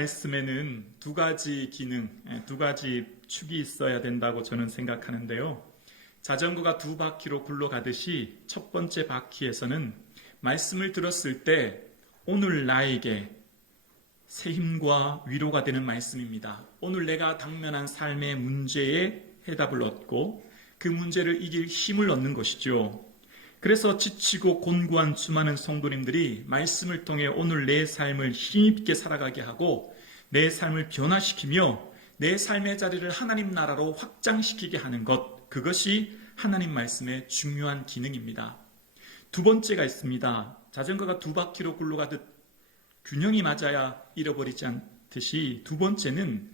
말씀에는 두 가지 기능, 두 가지 축이 있어야 된다고 저는 생각하는데요. 자전거가 두 바퀴로 굴러가듯이 첫 번째 바퀴에서는 말씀을 들었을 때 오늘 나에게 새 힘과 위로가 되는 말씀입니다. 오늘 내가 당면한 삶의 문제에 해답을 얻고 그 문제를 이길 힘을 얻는 것이죠. 그래서 지치고 곤고한 수많은 성도님들이 말씀을 통해 오늘 내 삶을 힘있게 살아가게 하고 내 삶을 변화시키며 내 삶의 자리를 하나님 나라로 확장시키게 하는 것, 그것이 하나님 말씀의 중요한 기능입니다. 두 번째가 있습니다. 자전거가 두 바퀴로 굴러가듯 균형이 맞아야 잃어버리지 않듯이 두 번째는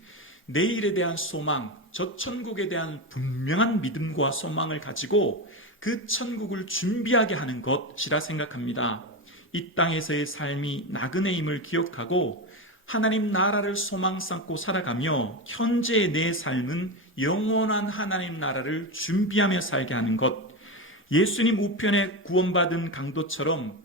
내일에 대한 소망, 저 천국에 대한 분명한 믿음과 소망을 가지고 그 천국을 준비하게 하는 것이라 생각합니다. 이 땅에서의 삶이 나그네임을 기억하고 하나님 나라를 소망 삼고 살아가며 현재의 내 삶은 영원한 하나님 나라를 준비하며 살게 하는 것. 예수님 우편에 구원받은 강도처럼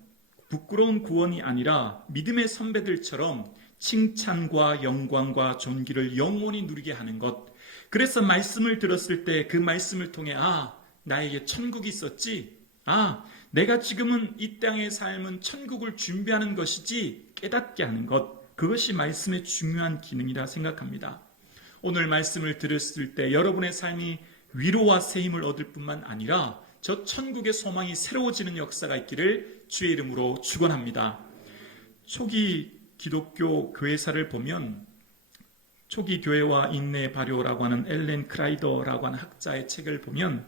부끄러운 구원이 아니라 믿음의 선배들처럼 칭찬과 영광과 존귀를 영원히 누리게 하는 것. 그래서 말씀을 들었을 때 그 말씀을 통해 나에게 천국이 있었지? 내가 지금은 이 땅의 삶은 천국을 준비하는 것이지 깨닫게 하는 것. 그것이 말씀의 중요한 기능이라 생각합니다. 오늘 말씀을 들었을 때 여러분의 삶이 위로와 새 힘을 얻을 뿐만 아니라 저 천국의 소망이 새로워지는 역사가 있기를 주의 이름으로 축원합니다. 초기 기독교 교회사를 보면 초기 교회와 인내의 발효라고 하는 엘렌 크라이더라고 하는 학자의 책을 보면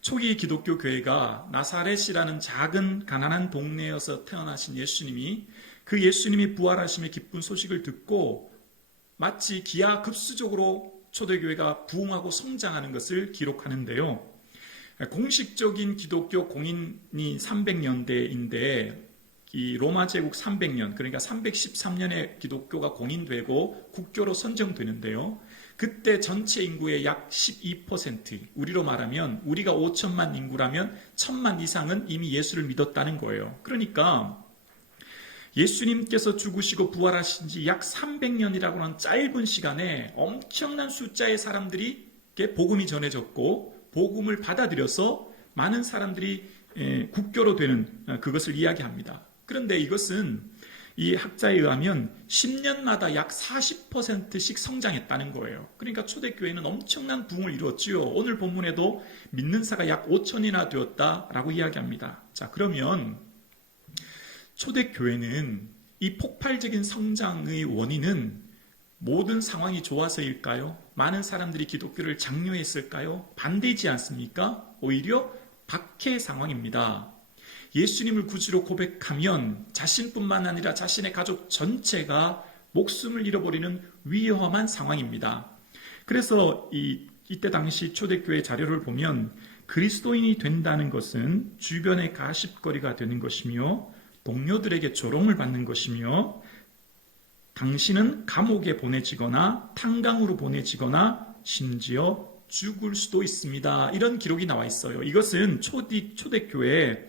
초기 기독교 교회가 나사렛이라는 작은 가난한 동네에서 태어나신 예수님이 그 예수님이 부활하심의 기쁜 소식을 듣고 마치 기하급수적으로 초대교회가 부흥하고 성장하는 것을 기록하는데요. 공식적인 기독교 공인이 300년대인데 이 로마 제국 300년, 그러니까 313년에 기독교가 공인되고 국교로 선정되는데요. 그때 전체 인구의 약 12%, 우리로 말하면 우리가 5천만 인구라면 1,000만 이상은 이미 예수를 믿었다는 거예요. 그러니까 예수님께서 죽으시고 부활하신 지 약 300년이라고 하는 짧은 시간에 엄청난 숫자의 사람들이 복음이 전해졌고 복음을 받아들여서 많은 사람들이 국교로 되는 그것을 이야기합니다. 그런데 이것은 이 학자에 의하면 10년마다 약 40%씩 성장했다는 거예요. 그러니까 초대교회는 엄청난 부흥을 이루었지요. 오늘 본문에도 믿는 사가 약 5천이나 되었다라고 이야기합니다. 자, 그러면 초대교회는 이 폭발적인 성장의 원인은 모든 상황이 좋아서일까요? 많은 사람들이 기독교를 장려했을까요? 반대이지 않습니까? 오히려 박해 상황입니다. 예수님을 구주로 고백하면 자신뿐만 아니라 자신의 가족 전체가 목숨을 잃어버리는 위험한 상황입니다. 그래서 이때 당시 초대교회 자료를 보면 그리스도인이 된다는 것은 주변의 가십거리가 되는 것이며 동료들에게 조롱을 받는 것이며 당신은 감옥에 보내지거나 탄강으로 보내지거나 심지어 죽을 수도 있습니다. 이런 기록이 나와 있어요. 이것은 초대교회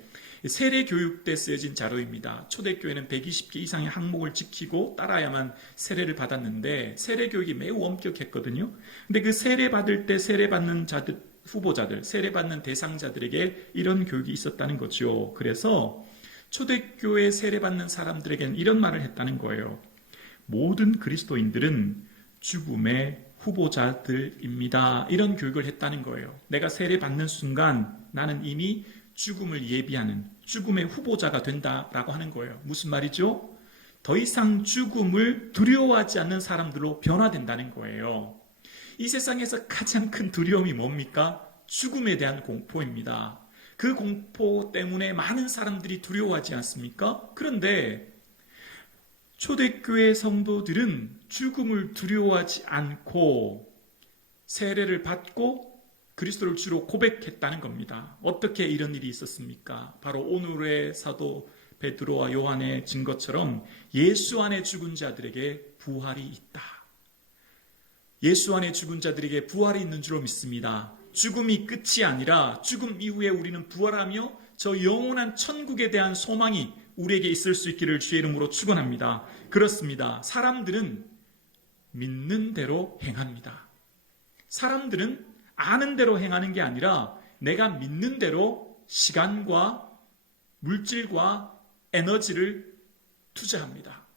세례교육 때 쓰여진 자료입니다. 초대교회는 120개 이상의 항목을 지키고 따라야만 세례를 받았는데 세례교육이 매우 엄격했거든요. 근데 그 세례받을 때 세례받는 자들, 후보자들, 세례받는 대상자들에게 이런 교육이 있었다는 거죠. 그래서 초대교회 세례받는 사람들에게는 이런 말을 했다는 거예요. 모든 그리스도인들은 죽음의 후보자들입니다. 이런 교육을 했다는 거예요. 내가 세례받는 순간 나는 이미 죽음을 예비하는 죽음의 후보자가 된다라고 하는 거예요. 무슨 말이죠? 더 이상 죽음을 두려워하지 않는 사람들로 변화된다는 거예요. 이 세상에서 가장 큰 두려움이 뭡니까? 죽음에 대한 공포입니다. 그 공포 때문에 많은 사람들이 두려워하지 않습니까? 그런데 초대교회 성도들은 죽음을 두려워하지 않고 세례를 받고 그리스도를 주로 고백했다는 겁니다. 어떻게 이런 일이 있었습니까? 바로 오늘의 사도 베드로와 요한의 증거처럼 예수 안에 죽은 자들에게 부활이 있다. 예수 안에 죽은 자들에게 부활이 있는 줄로 믿습니다. 죽음이 끝이 아니라 죽음 이후에 우리는 부활하며 저 영원한 천국에 대한 소망이 우리에게 있을 수 있기를 주의 이름으로 축원합니다. 그렇습니다. 사람들은 믿는 대로 행합니다. 사람들은 아는 대로 행하는 게 아니라 내가 믿는 대로 시간과 물질과 에너지를 투자합니다.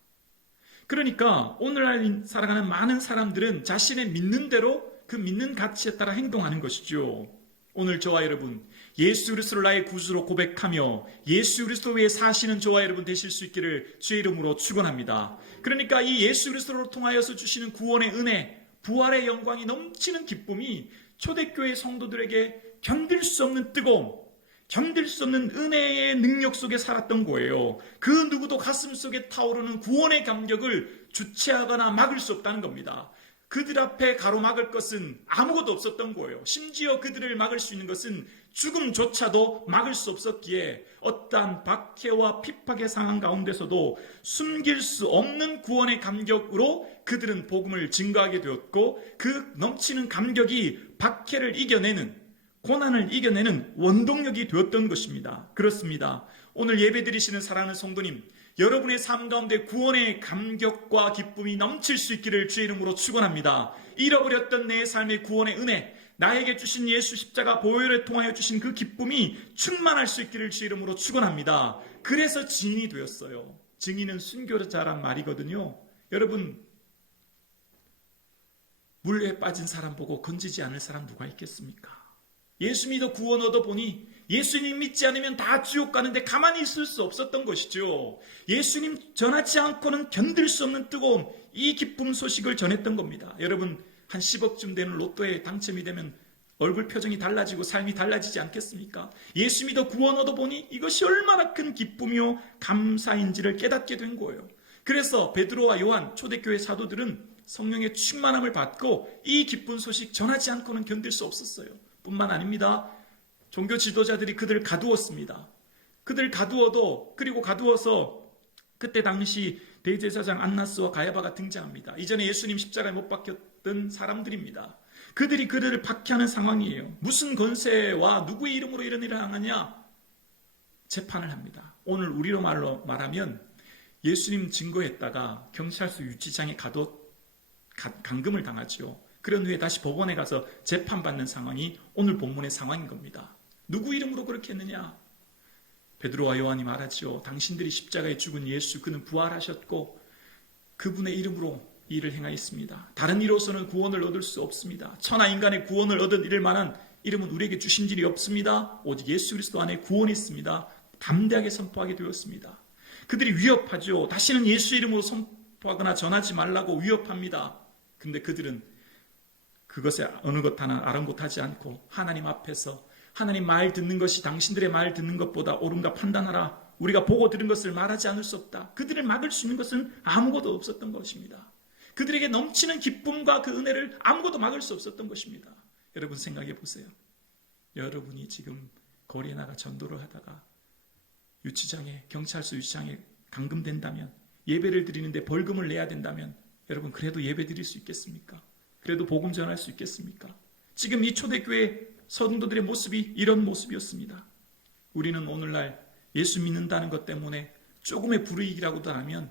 그러니까 오늘날 살아가는 많은 사람들은 자신의 믿는 대로 그 믿는 가치에 따라 행동하는 것이죠. 오늘 저와 여러분, 예수 그리스도를 나의 구주로 고백하며 예수 그리스도 위에 사시는 저와 여러분 되실 수 있기를 주의 이름으로 축원합니다. 그러니까 이 예수 그리스도를 통하여서 주시는 구원의 은혜, 부활의 영광이 넘치는 기쁨이 초대교회 성도들에게 견딜 수 없는 뜨거움, 견딜 수 없는 은혜의 능력 속에 살았던 거예요. 그 누구도 가슴 속에 타오르는 구원의 감격을 주체하거나 막을 수 없다는 겁니다. 그들 앞에 가로막을 것은 아무것도 없었던 거예요. 심지어 그들을 막을 수 있는 것은 죽음조차도 막을 수 없었기에 어떠한 박해와 핍박의 상황 가운데서도 숨길 수 없는 구원의 감격으로 그들은 복음을 증거하게 되었고, 그 넘치는 감격이 박해를 이겨내는, 고난을 이겨내는 원동력이 되었던 것입니다. 그렇습니다. 오늘 예배드리시는 사랑하는 성도님, 여러분의 삶 가운데 구원의 감격과 기쁨이 넘칠 수 있기를 주의 이름으로 축원합니다. 잃어버렸던 내 삶의 구원의 은혜, 나에게 주신 예수 십자가 보혈을 통하여 주신 그 기쁨이 충만할 수 있기를 주의 이름으로 축원합니다. 그래서 증인이 되었어요. 증인은 순교자란 말이거든요. 여러분, 물에 빠진 사람 보고 건지지 않을 사람 누가 있겠습니까? 예수 믿어 구원 얻어보니 예수님 믿지 않으면 다 지옥 가는데 가만히 있을 수 없었던 것이죠. 예수님 전하지 않고는 견딜 수 없는 뜨거움, 이 기쁨 소식을 전했던 겁니다. 여러분, 한 10억쯤 되는 로또에 당첨이 되면 얼굴 표정이 달라지고 삶이 달라지지 않겠습니까? 예수 믿어 구원 얻어보니 이것이 얼마나 큰 기쁨이요 감사인지를 깨닫게 된 거예요. 그래서 베드로와 요한 초대교회 사도들은 성령의 충만함을 받고 이 기쁜 소식 전하지 않고는 견딜 수 없었어요. 뿐만 아닙니다. 종교 지도자들이 그들을 가두었습니다. 그들을 가두어서 그때 당시 대제사장 안나스와 가야바가 등장합니다. 이전에 예수님 십자가에 못 박혔던 사람들입니다. 그들이 그들을 박해하는 상황이에요. 무슨 권세와 누구의 이름으로 이런 일을 하느냐? 재판을 합니다. 오늘 우리로 말하면 예수님 증거했다가 경찰서 유치장에 감금을 당하죠. 그런 후에 다시 법원에 가서 재판받는 상황이 오늘 본문의 상황인 겁니다. 누구 이름으로 그렇게 했느냐? 베드로와 요한이 말하죠. 당신들이 십자가에 죽은 예수, 그는 부활하셨고 그분의 이름으로 이 일을 행하였습니다. 다른 이로서는 구원을 얻을 수 없습니다. 천하 인간의 구원을 얻을 만한 이름은 우리에게 주신 일이 없습니다. 오직 예수 그리스도 안에 구원이 있습니다. 담대하게 선포하게 되었습니다. 그들이 위협하죠. 다시는 예수 이름으로 선포하거나 전하지 말라고 위협합니다. 근데 그들은 그것에 어느 것 하나 아랑곳하지 않고 하나님 앞에서 하나님 말 듣는 것이 당신들의 말 듣는 것보다 옳은가 판단하라. 우리가 보고 들은 것을 말하지 않을 수 없다. 그들을 막을 수 있는 것은 아무것도 없었던 것입니다. 그들에게 넘치는 기쁨과 그 은혜를 아무것도 막을 수 없었던 것입니다. 여러분 생각해 보세요. 여러분이 지금 거리에 나가 전도를 하다가 경찰서 유치장에 감금된다면, 예배를 드리는데 벌금을 내야 된다면 여러분 그래도 예배 드릴 수 있겠습니까? 그래도 복음 전할 수 있겠습니까? 지금 이 초대교회 성도들의 모습이 이런 모습이었습니다. 우리는 오늘날 예수 믿는다는 것 때문에 조금의 불이익이라고도 하면,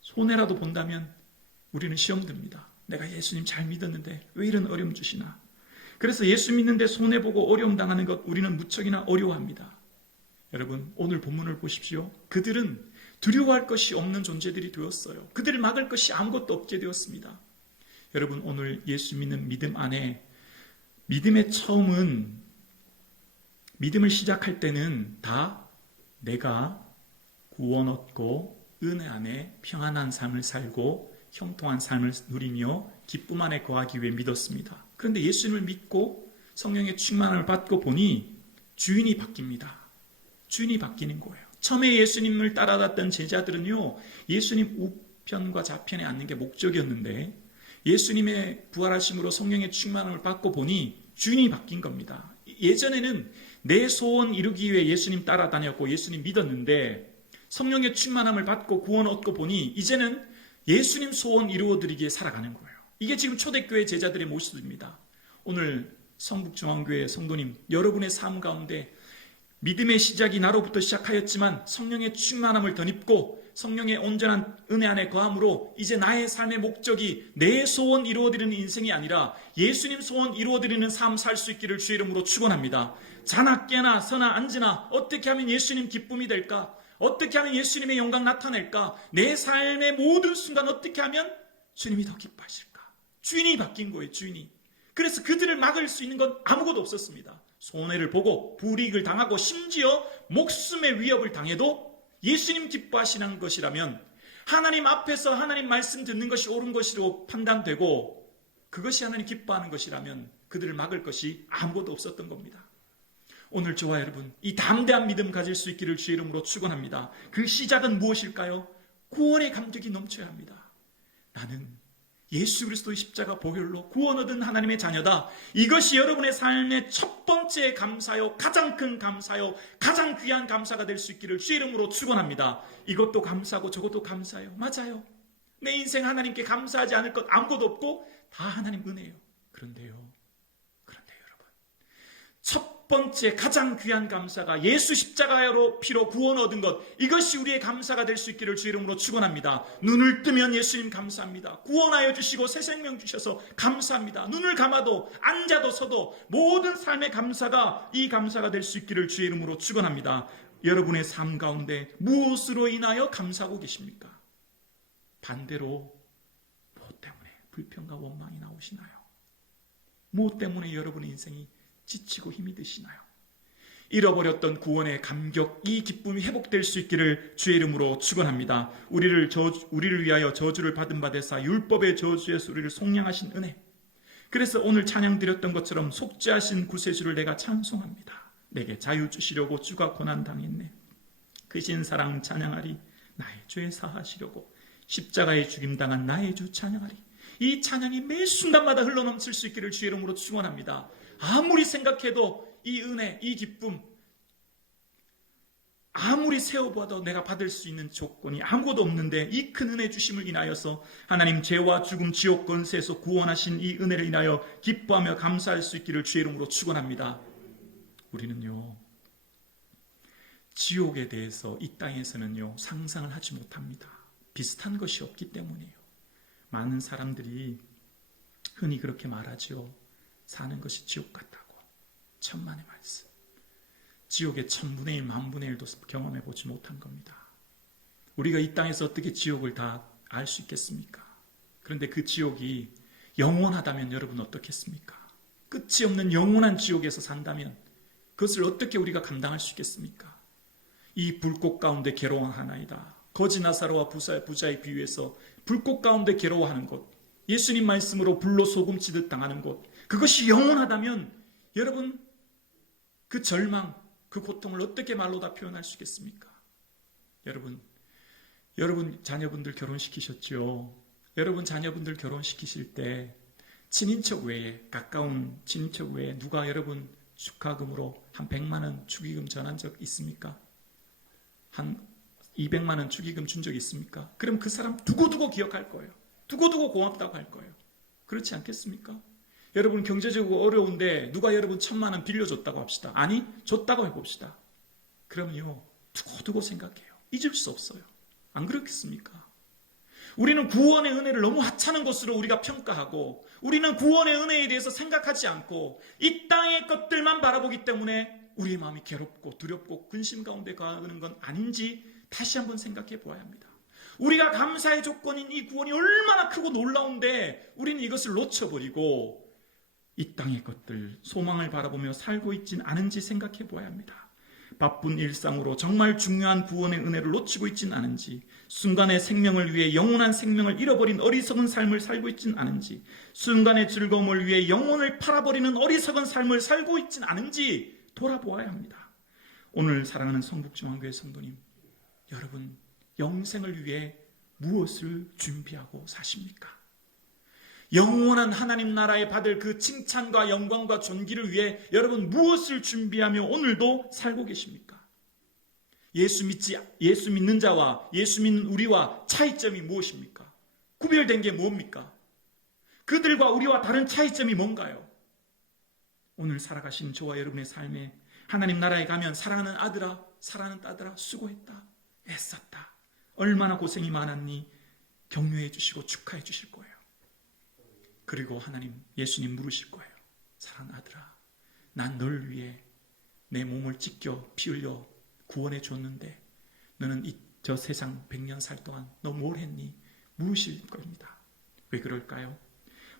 손해라도 본다면 우리는 시험 듭니다. 내가 예수님 잘 믿었는데 왜 이런 어려움 주시나? 그래서 예수 믿는데 손해보고 어려움 당하는 것 우리는 무척이나 어려워합니다. 여러분 오늘 본문을 보십시오. 그들은 두려워할 것이 없는 존재들이 되었어요. 그들을 막을 것이 아무것도 없게 되었습니다. 여러분 오늘 예수 믿는 믿음 안에, 믿음의 처음은, 믿음을 시작할 때는 다 내가 구원 얻고 은혜 안에 평안한 삶을 살고 형통한 삶을 누리며 기쁨 안에 거하기 위해 믿었습니다. 그런데 예수님을 믿고 성령의 충만함을 받고 보니 주인이 바뀝니다. 주인이 바뀌는 거예요. 처음에 예수님을 따라갔던 제자들은요, 예수님 우편과 좌편에 앉는 게 목적이었는데 예수님의 부활하심으로 성령의 충만함을 받고 보니 주인이 바뀐 겁니다. 예전에는 내 소원 이루기 위해 예수님 따라다녔고 예수님 믿었는데 성령의 충만함을 받고 구원 얻고 보니 이제는 예수님 소원 이루어드리기에 살아가는 거예요. 이게 지금 초대교회 제자들의 모습입니다. 오늘 성북중앙교회 성도님, 여러분의 삶 가운데 믿음의 시작이 나로부터 시작하였지만 성령의 충만함을 덧입고 성령의 온전한 은혜 안에 거함으로 이제 나의 삶의 목적이 내 소원 이루어드리는 인생이 아니라 예수님 소원 이루어드리는 삶 살 수 있기를 주의 이름으로 축원합니다. 자나 깨나 서나 앉으나 어떻게 하면 예수님 기쁨이 될까? 어떻게 하면 예수님의 영광 나타낼까? 내 삶의 모든 순간 어떻게 하면 주님이 더 기뻐하실까? 주인이 바뀐 거예요, 주인이. 그래서 그들을 막을 수 있는 건 아무것도 없었습니다. 손해를 보고 불이익을 당하고 심지어 목숨의 위협을 당해도 예수님 기뻐하시는 것이라면 하나님 앞에서 하나님 말씀 듣는 것이 옳은 것으로 판단되고 그것이 하나님 기뻐하는 것이라면 그들을 막을 것이 아무것도 없었던 겁니다. 오늘 저와 여러분 이 담대한 믿음 가질 수 있기를 주의 이름으로 축원합니다. 그 시작은 무엇일까요? 구원의 감격이 넘쳐야 합니다. 나는 예수 그리스도의 십자가 보혈로 구원 얻은 하나님의 자녀다. 이것이 여러분의 삶의 첫 번째 감사요, 가장 큰 감사요, 가장 귀한 감사가 될 수 있기를 주의 이름으로 축원합니다. 이것도 감사고 저것도 감사요. 맞아요. 내 인생 하나님께 감사하지 않을 것 아무것도 없고 다 하나님 은혜예요. 그런데요 여러분, 첫 번째 가장 귀한 감사가 예수 십자가로 피로 구원 얻은 것, 이것이 우리의 감사가 될 수 있기를 주의 이름으로 축원합니다. 눈을 뜨면 예수님 감사합니다. 구원하여 주시고 새 생명 주셔서 감사합니다. 눈을 감아도 앉아도 서도 모든 삶의 감사가 이 감사가 될 수 있기를 주의 이름으로 축원합니다. 여러분의 삶 가운데 무엇으로 인하여 감사하고 계십니까? 반대로 무엇 때문에 불평과 원망이 나오시나요? 무엇 때문에 여러분의 인생이 지치고 힘이 드시나요? 잃어버렸던 구원의 감격, 이 기쁨이 회복될 수 있기를 주의 이름으로 축원합니다. 우리를 위하여 저주를 받은 바 되사 율법의 저주에서 우리를 속량하신 은혜. 그래서 오늘 찬양 드렸던 것처럼 속죄하신 구세주를 내가 찬송합니다. 내게 자유 주시려고 주가 고난 당했네. 크신 사랑 찬양하리. 나의 죄 사하시려고 십자가에 죽임당한 나의 주 찬양하리. 이 찬양이 매 순간마다 흘러넘칠 수 있기를 주의 이름으로 축원합니다. 아무리 생각해도 이 은혜, 이 기쁨, 아무리 세워봐도 내가 받을 수 있는 조건이 아무것도 없는데 이 큰 은혜 주심을 인하여서 하나님 죄와 죽음, 지옥 권세에서 구원하신 이 은혜를 인하여 기뻐하며 감사할 수 있기를 주의 이름으로 축원합니다. 우리는요, 지옥에 대해서 이 땅에서는요 상상을 하지 못합니다. 비슷한 것이 없기 때문이에요. 많은 사람들이 흔히 그렇게 말하죠. 사는 것이 지옥 같다고. 천만의 말씀. 지옥의 1000분의 1, 10,000분의 1도 경험해 보지 못한 겁니다. 우리가 이 땅에서 어떻게 지옥을 다 알 수 있겠습니까? 그런데 그 지옥이 영원하다면 여러분 어떻겠습니까? 끝이 없는 영원한 지옥에서 산다면 그것을 어떻게 우리가 감당할 수 있겠습니까? 이 불꽃 가운데 괴로워하나이다. 거지 나사로와 부자의 비유에서 불꽃 가운데 괴로워하는 곳, 예수님 말씀으로 불로 소금치듯 당하는 곳, 그것이 영원하다면 여러분 그 절망, 그 고통을 어떻게 말로 다 표현할 수 있겠습니까? 여러분 자녀분들 결혼시키셨죠? 여러분 자녀분들 결혼시키실 때 친인척 외에, 가까운 친인척 외에 누가 여러분 축하금으로 한 100만 원 축의금 전한 적 있습니까? 한 200만 원 축의금 준 적 있습니까? 그럼 그 사람 두고두고 기억할 거예요. 두고두고 고맙다고 할 거예요. 그렇지 않겠습니까? 여러분 경제적으로 어려운데 누가 여러분 1000만 원 빌려줬다고 합시다. 아니, 줬다고 해봅시다. 그러면요, 두고두고 생각해요. 잊을 수 없어요. 안 그렇겠습니까? 우리는 구원의 은혜를 너무 하찮은 것으로 우리가 평가하고 우리는 구원의 은혜에 대해서 생각하지 않고 이 땅의 것들만 바라보기 때문에 우리의 마음이 괴롭고 두렵고 근심 가운데 가는 건 아닌지 다시 한번 생각해 보아야 합니다. 우리가 감사의 조건인 이 구원이 얼마나 크고 놀라운데 우리는 이것을 놓쳐버리고 이 땅의 것들, 소망을 바라보며 살고 있진 않은지 생각해 보아야 합니다. 바쁜 일상으로 정말 중요한 구원의 은혜를 놓치고 있진 않은지, 순간의 생명을 위해 영원한 생명을 잃어버린 어리석은 삶을 살고 있진 않은지, 순간의 즐거움을 위해 영혼을 팔아버리는 어리석은 삶을 살고 있진 않은지 돌아보아야 합니다. 오늘 사랑하는 성북중앙교회 성도님, 여러분 영생을 위해 무엇을 준비하고 사십니까? 영원한 하나님 나라에 받을 그 칭찬과 영광과 존귀를 위해 여러분 무엇을 준비하며 오늘도 살고 계십니까? 예수 믿는 자와 예수 믿는 우리와 차이점이 무엇입니까? 구별된 게 뭡니까? 그들과 우리와 다른 차이점이 뭔가요? 오늘 살아가신 저와 여러분의 삶에 하나님 나라에 가면 사랑하는 아들아, 사랑하는 딸들아, 수고했다, 애썼다, 얼마나 고생이 많았니 격려해 주시고 축하해 주실 거예요. 그리고 하나님, 예수님 물으실 거예요. 사랑하는 아들아, 난 널 위해 내 몸을 찢겨 피 흘려 구원해 줬는데 너는 저 세상 100년 살 동안 너 뭘 했니? 물으실 겁니다. 왜 그럴까요?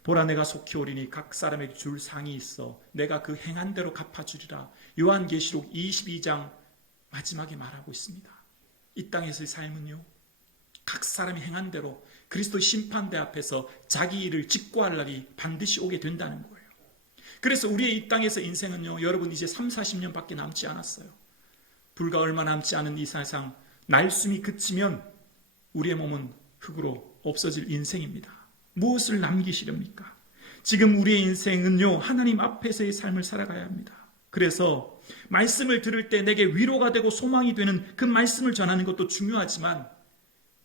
보라, 내가 속히 오리니 각 사람에게 줄 상이 있어 내가 그 행한 대로 갚아주리라. 요한계시록 22장 마지막에 말하고 있습니다. 이 땅에서의 삶은요, 각 사람이 행한 대로 그리스도의 심판대 앞에서 자기 일을 직고할 날이 반드시 오게 된다는 거예요. 그래서 우리의 이 땅에서 인생은요, 여러분 이제 30-40년밖에 남지 않았어요. 불과 얼마 남지 않은 이 세상, 날숨이 그치면 우리의 몸은 흙으로 없어질 인생입니다. 무엇을 남기시렵니까? 지금 우리의 인생은요, 하나님 앞에서의 삶을 살아가야 합니다. 그래서 말씀을 들을 때 내게 위로가 되고 소망이 되는 그 말씀을 전하는 것도 중요하지만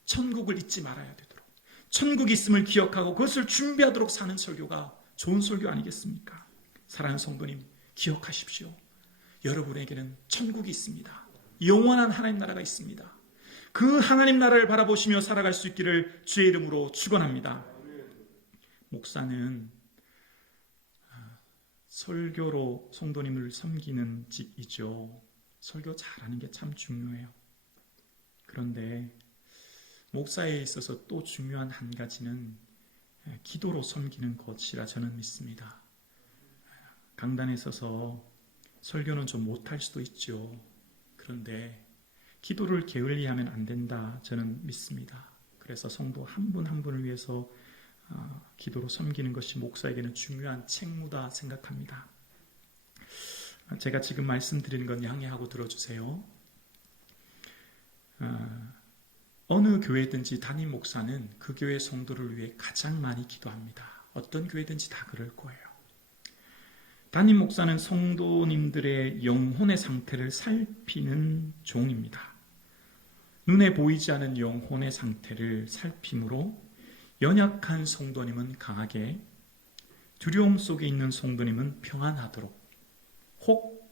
천국을 잊지 말아야 되도록, 천국이 있음을 기억하고 그것을 준비하도록 사는 설교가 좋은 설교 아니겠습니까? 사랑하는 성도님, 기억하십시오. 여러분에게는 천국이 있습니다. 영원한 하나님 나라가 있습니다. 그 하나님 나라를 바라보시며 살아갈 수 있기를 주의 이름으로 축원합니다. 목사는 설교로 성도님을 섬기는 직이죠. 설교 잘하는 게 참 중요해요. 그런데 목사에 있어서 또 중요한 한 가지는 기도로 섬기는 것이라 저는 믿습니다. 강단에 서서 설교는 좀 못할 수도 있죠. 그런데 기도를 게을리하면 안 된다, 저는 믿습니다. 그래서 성도 한 분 한 분을 위해서 기도로 섬기는 것이 목사에게는 중요한 책무다 생각합니다. 제가 지금 말씀드리는 건 양해하고 들어주세요. 어느 교회든지 담임 목사는 그 교회 성도를 위해 가장 많이 기도합니다. 어떤 교회든지 다 그럴 거예요. 담임 목사는 성도님들의 영혼의 상태를 살피는 종입니다. 눈에 보이지 않는 영혼의 상태를 살핌으로 연약한 성도님은 강하게, 두려움 속에 있는 성도님은 평안하도록, 혹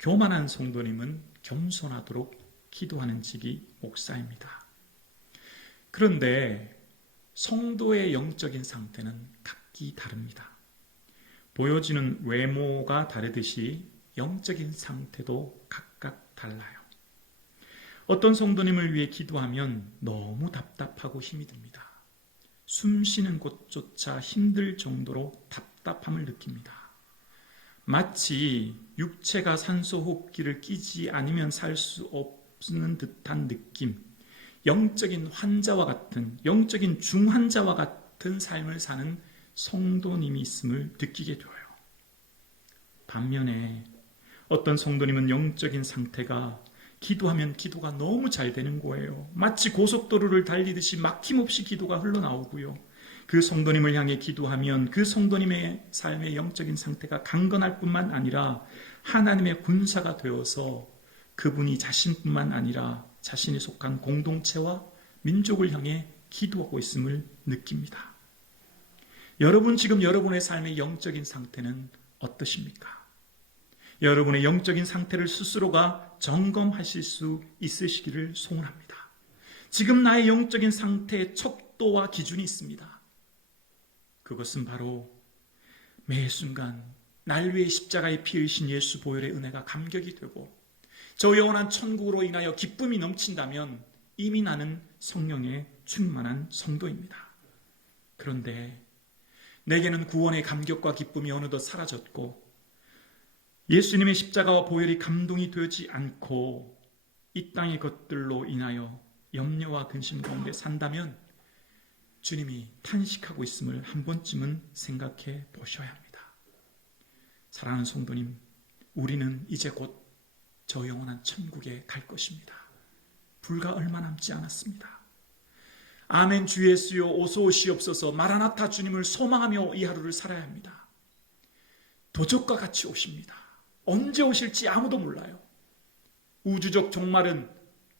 교만한 성도님은 겸손하도록 기도하는 직이 목사입니다. 그런데 성도의 영적인 상태는 각기 다릅니다. 보여지는 외모가 다르듯이 영적인 상태도 각각 달라요. 어떤 성도님을 위해 기도하면 너무 답답하고 힘이 듭니다. 숨 쉬는 곳조차 힘들 정도로 답답함을 느낍니다. 마치 육체가 산소 호흡기를 끼지 않으면 살 수 없는 듯한 느낌, 영적인 환자와 같은, 영적인 중환자와 같은 삶을 사는 성도님이 있음을 느끼게 되어요. 반면에 어떤 성도님은 영적인 상태가 기도하면 기도가 너무 잘 되는 거예요. 마치 고속도로를 달리듯이 막힘없이 기도가 흘러나오고요. 그 성도님을 향해 기도하면 그 성도님의 삶의 영적인 상태가 강건할 뿐만 아니라 하나님의 군사가 되어서 그분이 자신뿐만 아니라 자신이 속한 공동체와 민족을 향해 기도하고 있음을 느낍니다. 여러분, 지금 여러분의 삶의 영적인 상태는 어떠십니까? 여러분의 영적인 상태를 스스로가 점검하실 수 있으시기를 소원합니다. 지금 나의 영적인 상태의 척도와 기준이 있습니다. 그것은 바로 매 순간 날 위해 십자가에 피 흘리신 예수 보혈의 은혜가 감격이 되고 저 영원한 천국으로 인하여 기쁨이 넘친다면 이미 나는 성령에 충만한 성도입니다. 그런데 내게는 구원의 감격과 기쁨이 어느덧 사라졌고 예수님의 십자가와 보혈이 감동이 되지 않고 이 땅의 것들로 인하여 염려와 근심 가운데 산다면 주님이 탄식하고 있음을 한 번쯤은 생각해 보셔야 합니다. 사랑하는 성도님, 우리는 이제 곧 저 영원한 천국에 갈 것입니다. 불과 얼마 남지 않았습니다. 아멘 주 예수여 어서 오시옵소서 마라나타 주님을 소망하며 이 하루를 살아야 합니다. 도적과 같이 오십니다. 언제 오실지 아무도 몰라요. 우주적 종말은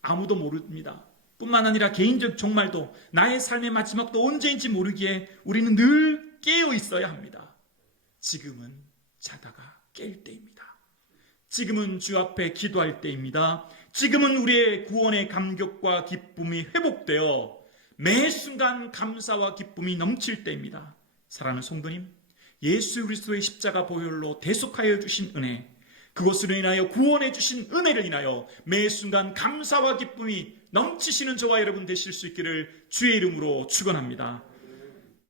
아무도 모릅니다. 뿐만 아니라 개인적 종말도 나의 삶의 마지막도 언제인지 모르기에 우리는 늘 깨어 있어야 합니다. 지금은 자다가 깰 때입니다. 지금은 주 앞에 기도할 때입니다. 지금은 우리의 구원의 감격과 기쁨이 회복되어 매 순간 감사와 기쁨이 넘칠 때입니다. 사랑하는 성도님, 예수 그리스도의 십자가 보혈로 대속하여 주신 은혜, 그것으로 인하여 구원해 주신 은혜를 인하여 매 순간 감사와 기쁨이 넘치시는 저와 여러분 되실 수 있기를 주의 이름으로 축원합니다.